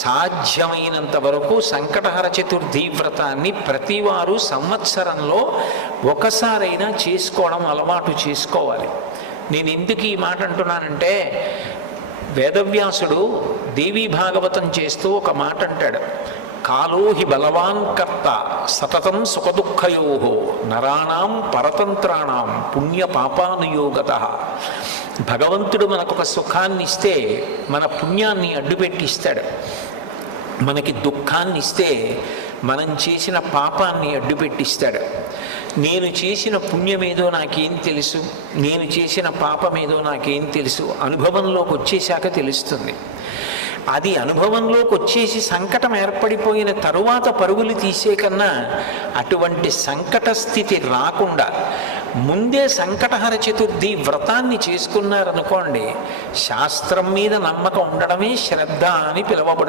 సాధ్యమైనంత వరకు సంకటహర చతుర్థి వ్రతాన్ని ప్రతివారు సంవత్సరంలో ఒకసారైనా చేసుకోవడం అలవాటు చేసుకోవాలి. నేను ఎందుకు ఈ మాట అంటున్నానంటే, వేదవ్యాసుడు దేవీ భాగవతం చేస్తూ ఒక మాట అంటాడు, కాలో హి బలవాన్ కర్త సతతం సుఖదుఃఖయో నరాణం పరతంత్రాణం పుణ్య పాపానుయోగత. భగవంతుడు మనకొక సుఖాన్ని ఇస్తే మన పుణ్యాన్ని అడ్డుపెట్టిస్తాడు, మనకి దుఃఖాన్ని ఇస్తే మనం చేసిన పాపాన్ని అడ్డుపెట్టిస్తాడు. నేను చేసిన పుణ్యమేదో నాకేం తెలుసు, నేను చేసిన పాపమేదో నాకేం తెలుసు, అనుభవంలోకి వచ్చేశాక తెలుస్తుంది. అది అనుభవంలోకి వచ్చేసి సంకటం ఏర్పడిపోయిన తరువాత పరుగులు తీసే కన్నా అటువంటి సంకట స్థితి రాకుండా ముందే సంకటహర చతుర్థి వ్రతాన్ని చేసుకున్నారనుకోండి, శాస్త్రం మీద నమ్మకం ఉండడమే శ్రద్ధ అని పిలువబడుతుంది.